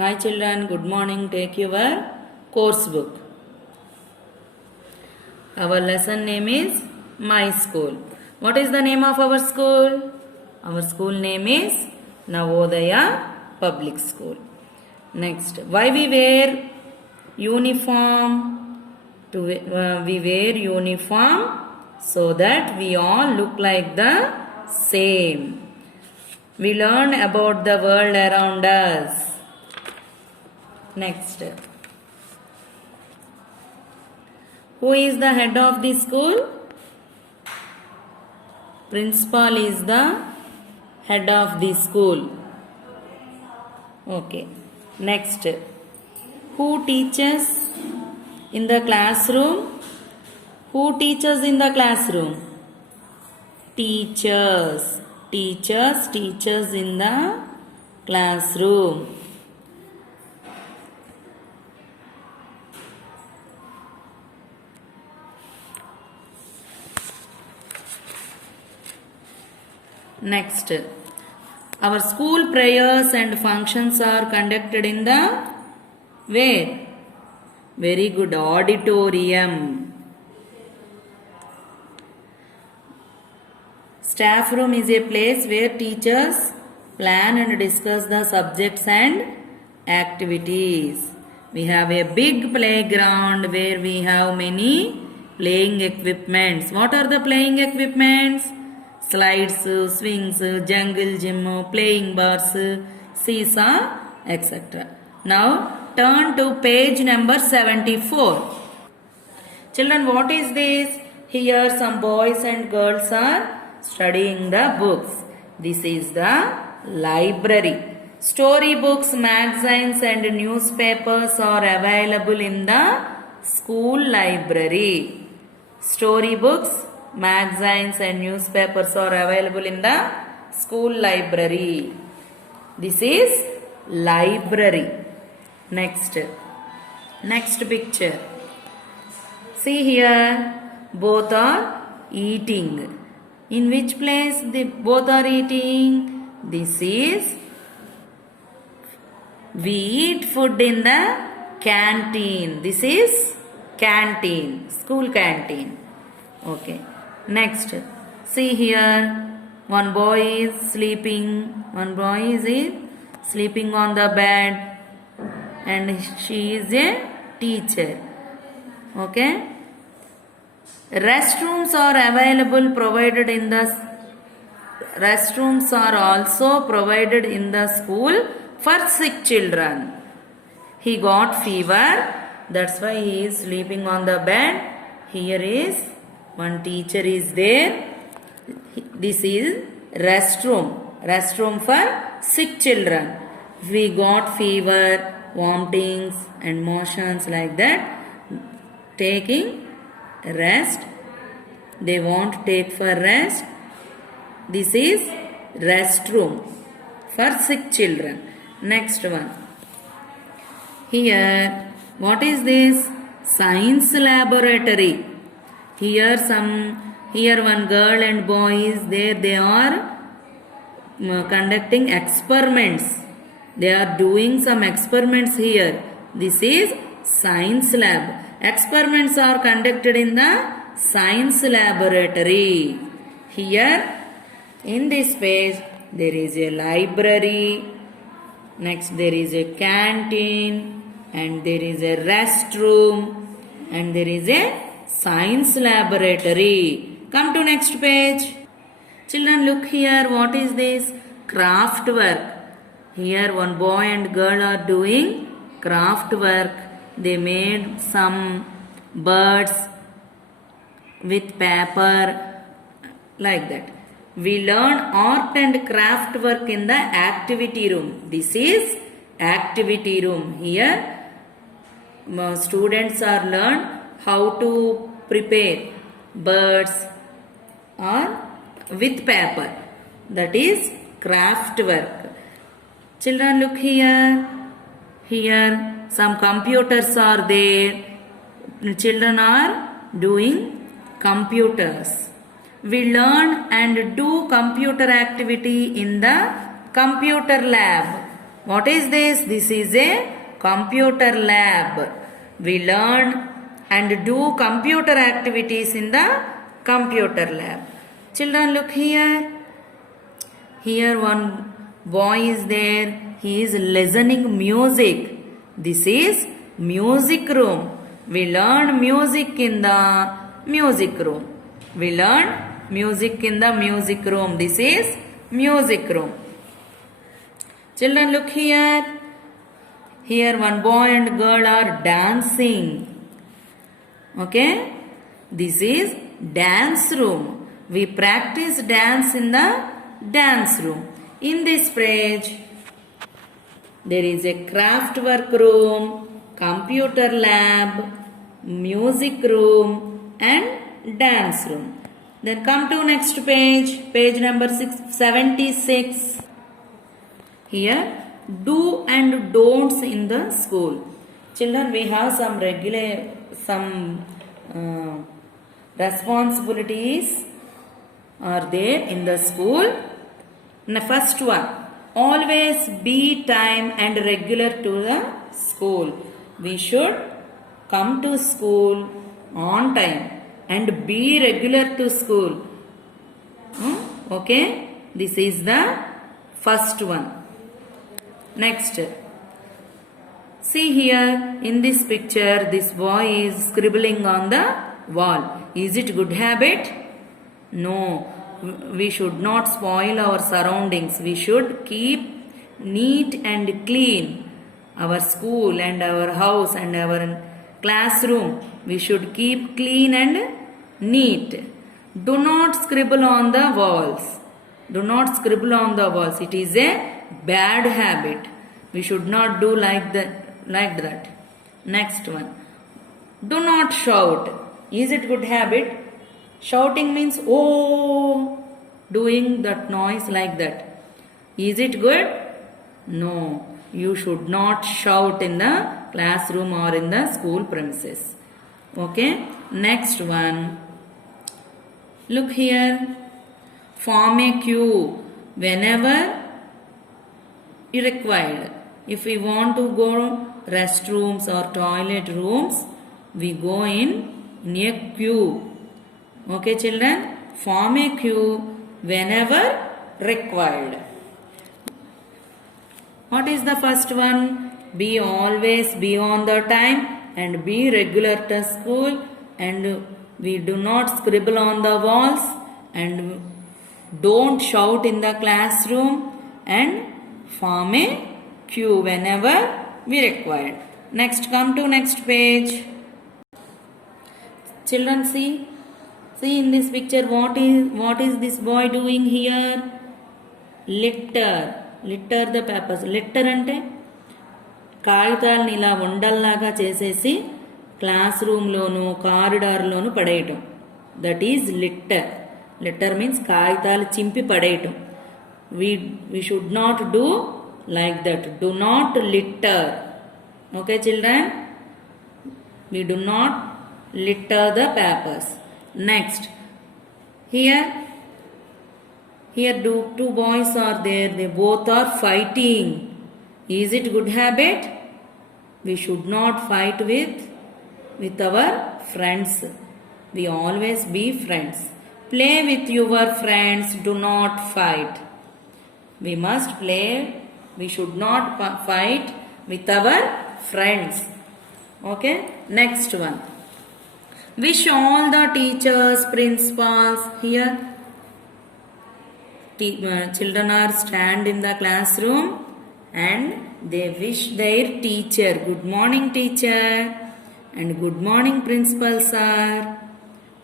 Hi children, good morning. Take your course book. Our lesson name is My School. What is the name of our school? Our school name is Navodaya Public School. Next, why we wear uniform? We wear uniform so that we all look like the same. We learn about the world around us. Next, who is the head of the school? Principal is the head of the school. Okay. Next, who teaches in the classroom? Who teaches in the classroom? Teachers. Teachers in the classroom. Next, our school prayers and functions are conducted in the where? Very good, auditorium. Staff room is a place where teachers plan and discuss the subjects and activities. We have a big playground where we have many playing equipments. What are the playing equipments? Slides, swings, jungle gym, playing bars, seesaw, etc. Now turn to page number 74. Children, what is this? Here some boys and girls are studying the books. This is the library. Story books, magazines and newspapers are available in the school library. Story books, magazines and newspapers are available in the school library. This is library. Next picture. See here, both are eating. In which place they both are eating? This is, we eat food in the canteen. This is canteen, school canteen. Okay. Next, see here, one boy is sleeping. One boy is sleeping on the bed, and she is a teacher. Okay. Restrooms are available, provided in the restrooms are also provided in the school for sick children. He got fever, that's why he is sleeping on the bed. Here is one teacher is there. This is restroom for sick children. If we got fever, vomitings and motions like that, taking rest, they won't take for rest. This is restroom for sick children. Next one. Here, what is this? Science laboratory. Here one girl and boy is there. They are conducting experiments. They are doing some experiments here. This is science lab. Experiments are conducted in the science laboratory. Here in this page there is a library. Next there is a canteen, and there is a restroom, and there is a science laboratory. Come to next page. Children, look here. What is this? Craft work. Here one boy and girl are doing craft work. They made some birds with paper, like that. We learn art and craft work in the activity room. This is activity room. Here students are learn how to prepare birds or with paper. That is craft work. Children, look here. Here some computers are there. Children are doing computers. We learn and do computer activity in the computer lab. What is this? This is a computer lab. We learn and do computer activities in the computer lab. Children, look here. Here one boy is there. He is listening music. This is music room. We learn music in the music room. We learn music in the music room. This is music room. Children, look here. Here one boy and girl are dancing. Okay. This is dance room. We practice dance in the dance room. In this page, there is a craft work room, computer lab, music room and dance room. Then come to next page, page number 76. Here, do and don'ts in the school. Children, we have some responsibilities are there in the school. The first one, always be time and regular to the school. We should come to school on time and be regular to school. Okay, this is the first one. Next, see here in this picture, this boy is scribbling on the wall. Is it good habit? No. We should not spoil our surroundings. We should keep neat and clean our school and our house and our classroom. We should keep clean and neat. Do not scribble on the walls. Do not scribble on the walls. It is a bad habit. We should not do like that. Next one. Do not shout. Is it good habit? Shouting means oh, doing that noise like that. Is it good? No. You should not shout in the classroom or in the school premises. Okay. Next one. Look here. Form a queue whenever you required. If we want to go restrooms or toilet rooms, we go in a queue. Okay, children, form a queue whenever required. What is the first one? Be always be on the time and be regular to school, and we do not scribble on the walls and don't shout in the classroom and form a queue whenever we required. Next, come to next page. Children, see in this picture what is this boy doing here? Litter the papers. Litter ante కాగితాలను ఇలా ఉండల్లాగా చేసేసి class రూమ్లోను కారిడార్లోను పడేయటం. That is litter. Litter means కాగితాలు చింపి పడేయటం. We should not do like that. Do not litter. Okay, children? We do not litter the papers. Next, here two boys are there. They both are fighting. Is it good habit? We should not fight with our friends. We always be friends. Play with your friends. Do not fight. We must play. We should not fight with our friends. Okay. Next one. Wish all the teachers, principals. Here children are stand in the classroom and they wish their teacher, good morning teacher and good morning principal sir.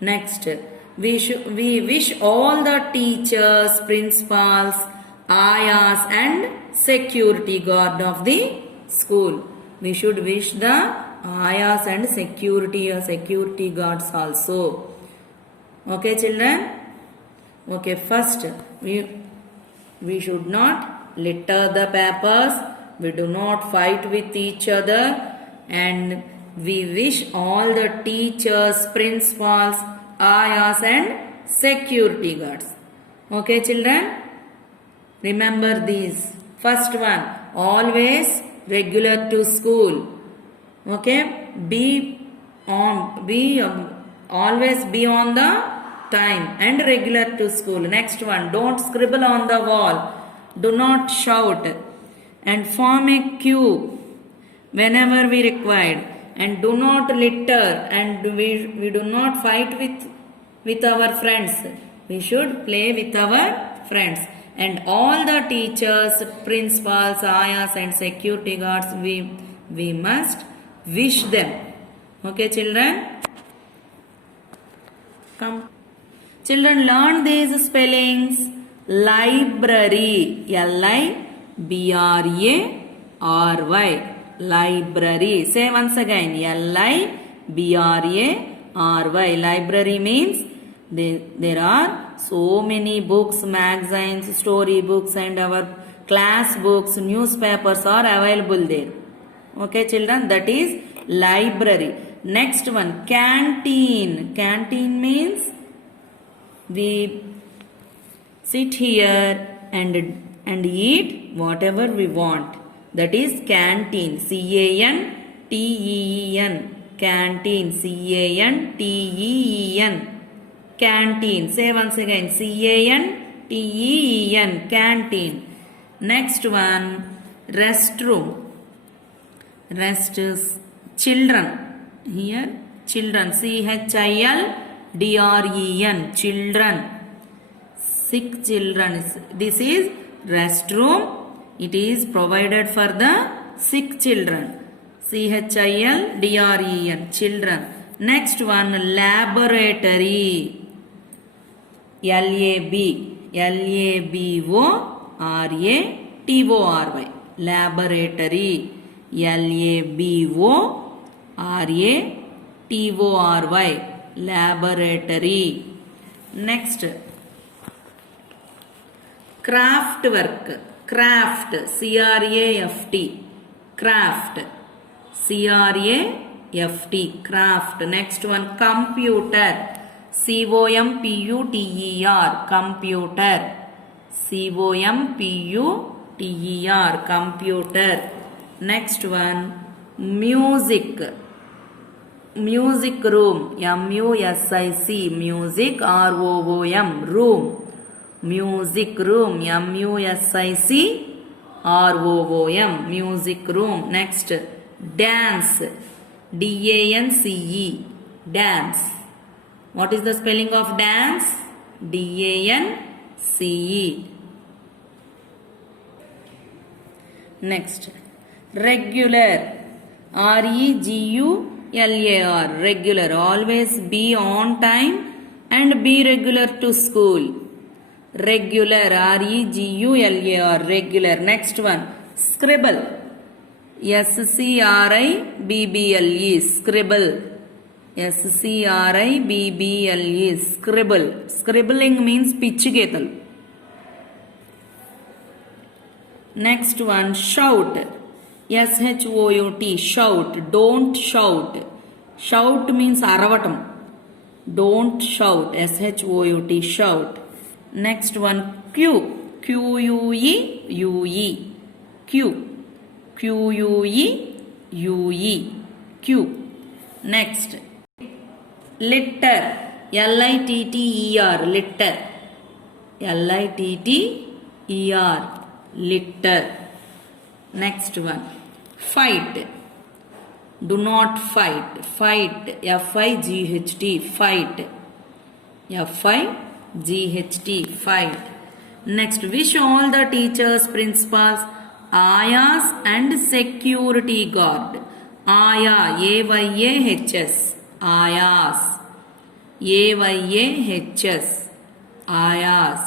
Next, we wish all the teachers, principals, ayahs and security guard of the school. We should wish the ayahs and security guards also. Okay, children? Okay, first we should not litter the papers. We do not fight with each other, and we wish all the teachers, principals, ayahs and security guards. Okay, children? Remember these. First one, always regular to school. Okay, always be on the time and regular to school. Next one, don't scribble on the wall, do not shout, and form a queue whenever we required, and do not litter, and we do not fight with our friends. We should play with our friends. And all the teachers, principals, ayas and security guards, we must wish them. Okay children? Come. Children, learn these spellings. Library, L-I-B-R-A-R-Y, library. Say once again, L-I-B-R-A-R-Y. Library means there are so many books, magazines, story books and our class books, newspapers are available there. Okay children, that is library. Next one, canteen. Canteen means we sit here and eat whatever we want. That is canteen. C-A-N-T-E-E-N. Canteen. C-A-N-T-E-E-N. Canteen. Say once again, C-A-N-T-E-E-N. Canteen. Next one, restroom. Rest is children. Here children, C-H-I-L-D-R-E-N, children. Sick children. This is restroom. It is provided for the sick children. C-H-I-L-D-R-E-N, children. Next one, laboratory. L-A-B-O-R-A-T-O-R-Y, laboratory. L-A-B-O-R-A-T-O-R-Y, laboratory. Next, craft work. Craft, C-R-A-F-T, craft, C-R-A-F-T, craft. Next one, computer, C-O-M-P-U-T-E-R, computer, C-O-M-P-U-T-E-R, computer. Next one, music. Music room, M-U-S-I-C, music, R-O-O-M, room. Music room, M-U-S-I-C, R-O-O-M, music room. Next, dance, D-A-N-C-E, dance. What is the spelling of dance? D-A-N-C-E. Next, regular, R-E-G-U-L-A-R, regular. Always be on time and be regular to school. Regular, R-E-G-U-L-A-R, regular. Next one, scribble, S-C-R-I-B-B-L-E, scribble, S-C-R-I-B-B-L-E, scribble. Scribbling means పిచ్చిగీతలు. Next one, shout, S-H-O-U-T, shout. Don't shout. Shout means అరవటం. Don't shout, S-H-O-U-T, shout. Next one, queue, Q-U-E-U-E, queue, Q-U-E-U-E, queue. Next, litter, L-I-T-T-E-R, litter, L-I-T-T-E-R, litter. Next one, fight, do not fight, fight, F-I-G-H-T, fight, F-I-G-H-T, fight. Next, wish all the teachers, principals, ayas and security guard. Aya, A-Y-A-H-S, ayas, A-Y-A-H-S, ayas,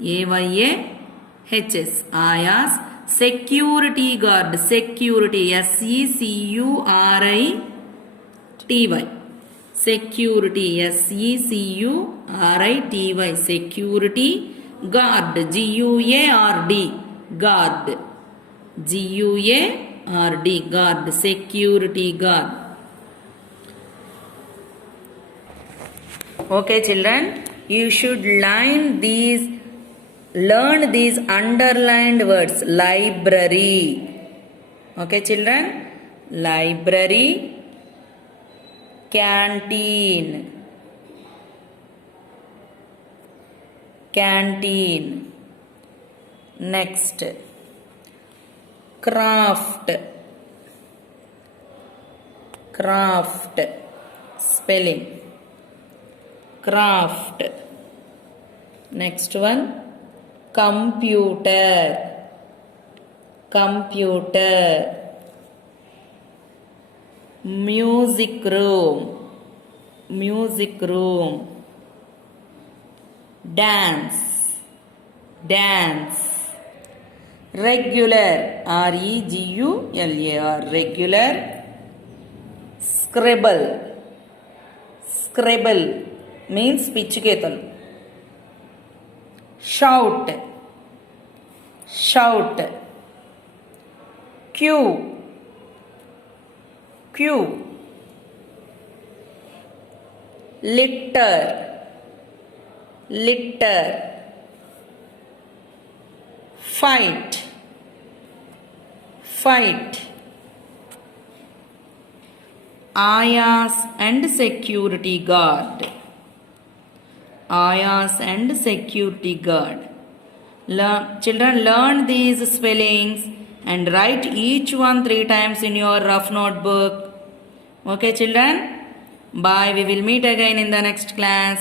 A-Y-A-H-S, ayas. Security guard, security, S-E-C-U-R-I-T-Y, security, S-E-C-U-R-I-T-Y, security guard, G-U-A-R-D, guard, G-U-A-R-D, guard, security guard. Okay children, you should line these learn these underlined words. Library. Okay, children? Library. Canteen. Canteen. Next. Craft. Craft. Spelling. Craft. Next one. Computer. Computer. Music room. Music room. Dance. Dance. Regular. regular. Regular. Scribble. Scribble means పిచ్చుకేతలు. Shout. Shout. Queue. Queue. Litter. Litter. Fight. Fight. Ayas and security guard. Ayas and security guard. Children, learn these spellings and write each one 3 times in your rough notebook. Okay, children? Bye. We will meet again in the next class.